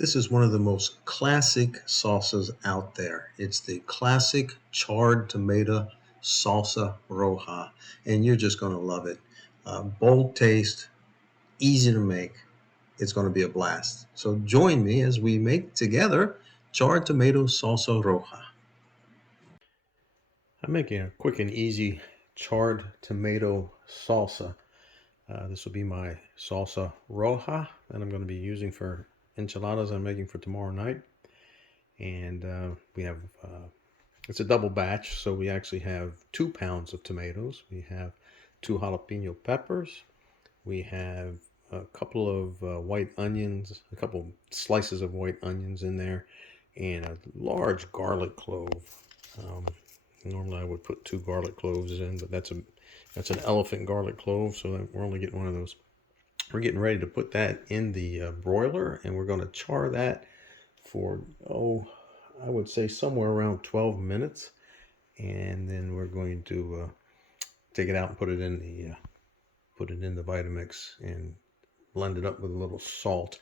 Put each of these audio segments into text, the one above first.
This is one of the most classic salsas out there. It's the classic charred tomato salsa roja, and you're just going to love it. Bold taste, easy to make. It's going to be a blast. So join me as we make together charred tomato salsa roja. I'm making a quick and easy charred tomato salsa. This will be my salsa roja that I'm going to be using for enchiladas I'm making for tomorrow night. And we have, it's a double batch, so we actually have 2 pounds of tomatoes. We have 2 jalapeno peppers. We have a couple of white onions, a couple slices of white onions in there, and a large garlic clove. Um, Normally I would put 2 garlic cloves in, but that's an elephant garlic clove, so we're only getting one of those. We're getting ready to put that in the broiler, and we're going to char that for, I would say somewhere around 12 minutes. And then we're going to take it out and put it in the Vitamix and blend it up with a little salt.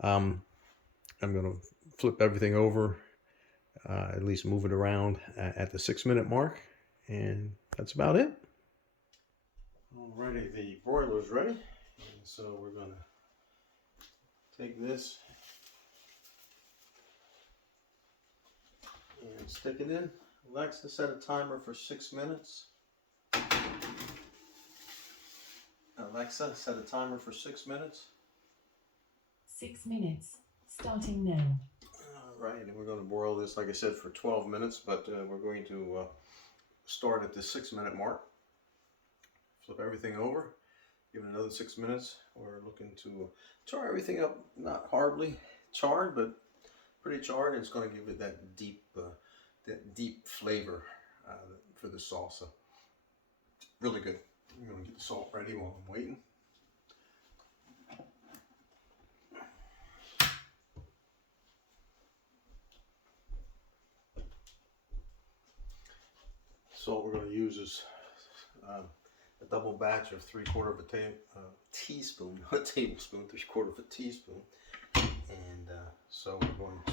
I'm going to flip everything over, at least move it around at the 6 minute mark, and that's about it. Alrighty, the broiler's ready, and so we're going to take this and stick it in. Alexa, set a timer for 6 minutes. Alexa, set a timer for 6 minutes. 6 minutes, starting now. All right, and we're going to boil this, like I said, for 12 minutes, but we're going to start at the 6 minute mark. Flip everything over, give it another 6 minutes. We're looking to char everything up, not horribly charred, but pretty charred. It's going to give it that deep flavor for the salsa. Really good. I'm going to get the salt ready while I'm waiting. Salt we're going to use is a double batch of 3/4 of a teaspoon, not a tablespoon, 3/4 of a teaspoon. And so we're going to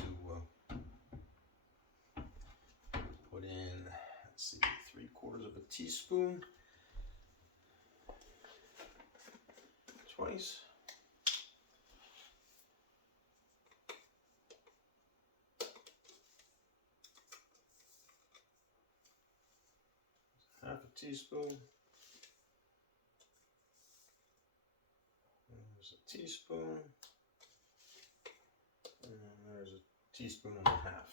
put in, let's see, 3/4 of a teaspoon twice. Half a teaspoon. There's a teaspoon. And there's a teaspoon and a half.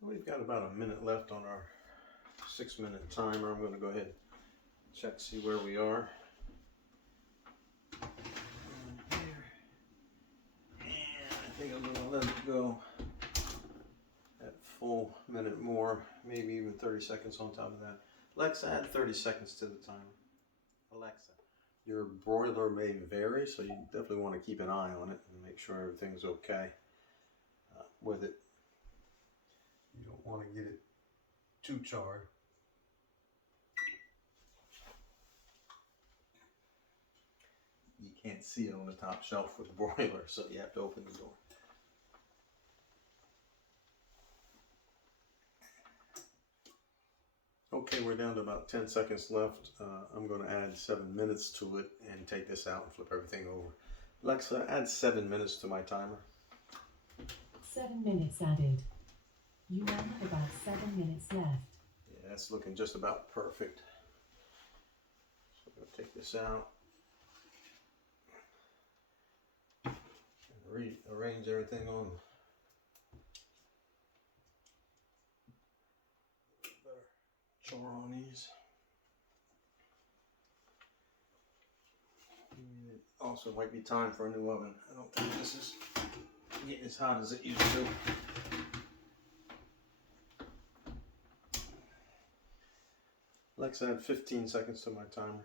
We've got about a minute left on our 6 minute timer. I'm going to go ahead and check, see where we are. I think I'm going to let it go at full minute more, maybe even 30 seconds on top of that. Alexa, add 30 seconds to the timer. Alexa, your broiler may vary, so you definitely want to keep an eye on it and make sure everything's okay with it. You don't want to get it too charred. You can't see it on the top shelf with the broiler, so you have to open the door. Okay, we're down to about 10 seconds left. I'm going to add 7 minutes to it and take this out and flip everything over. Alexa, add 7 minutes to my timer. 7 minutes added. You now have about 7 minutes left. Yeah, that's looking just about perfect. So I'm going to take this out and rearrange everything on. Char on these. Also might be time for a new oven. I don't think this is getting as hot as it used to. Alexa, add 15 seconds to my timer.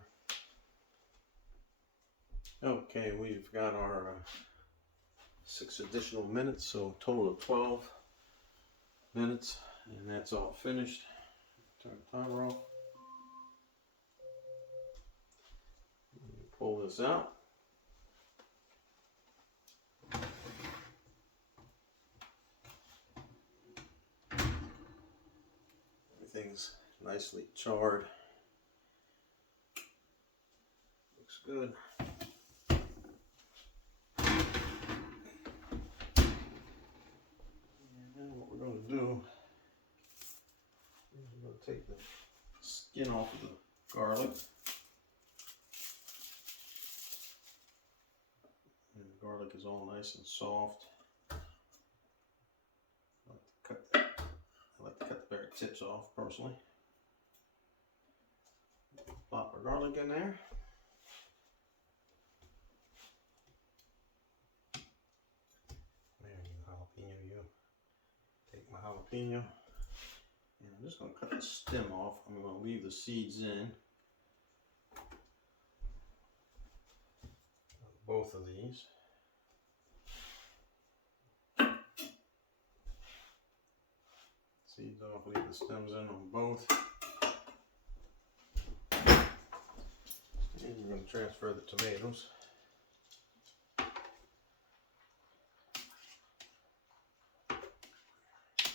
Okay, we've got our 6 additional minutes, so a total of 12 minutes, and that's all finished. Turn the timer off. this out. Everything's nicely charred. Looks good. And what we're going to do is we're going to take the skin off of the garlic. And the garlic is all nice and soft. I like to cut the very tips off personally. Plop our garlic in there. There you jalapeno, you. Take my jalapeno. And I'm just going to cut the stem off. I'm going to leave the seeds in. Both of these. Seeds off, leave the stems in on both. And we're going to transfer the tomatoes.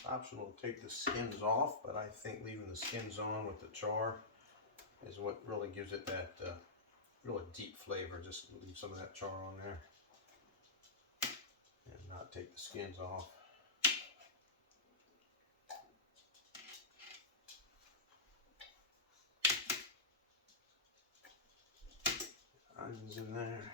Optional to take the skins off, but I think leaving the skins on with the char is what really gives it that really deep flavor. Just leave some of that char on there and not take the skins off. Onions in there.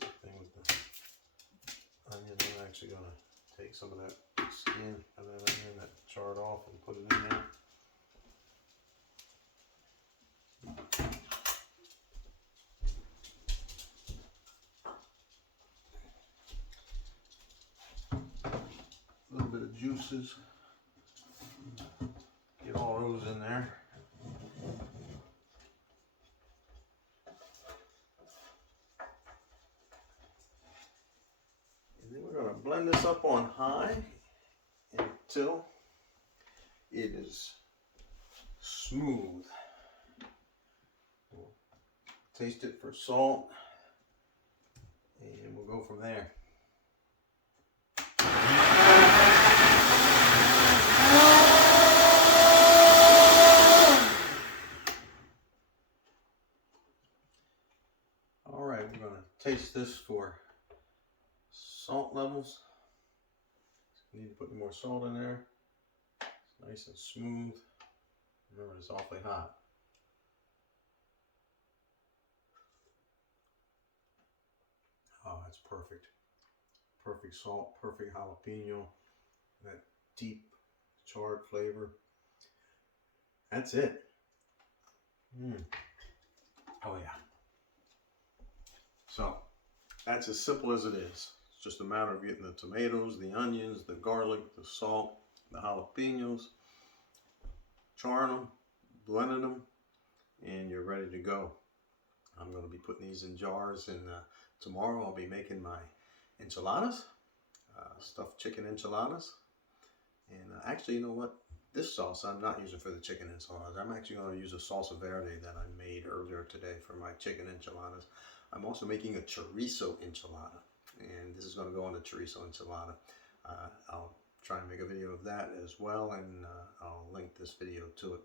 Same thing with the onion. I'm actually going to take some of that skin of that onion that charred off and put it in there. A little bit of juices. Get all those in there. And then we're going to blend this up on high until it is smooth. We'll taste it for salt and we'll go from there. Alright, we're going to taste this for salt levels. Need to put more salt in there. It's nice and smooth. Remember, it's awfully hot. Oh, that's perfect. Perfect salt, perfect jalapeno, that deep charred flavor. That's it. Oh yeah. So, that's as simple as it is. It's just a matter of getting the tomatoes, the onions, the garlic, the salt, the jalapenos, charring them, blending them, and you're ready to go. I'm going to be putting these in jars, and tomorrow I'll be making my enchiladas, stuffed chicken enchiladas. And actually, you know what? This sauce I'm not using for the chicken enchiladas. I'm actually going to use a salsa verde that I made earlier today for my chicken enchiladas. I'm also making a chorizo enchilada, and this is going to go on the chorizo enchilada. I'll try and make a video of that as well, and I'll link this video to it.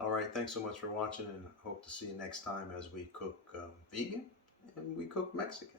Alright, thanks so much for watching, and hope to see you next time as we cook vegan and we cook Mexican.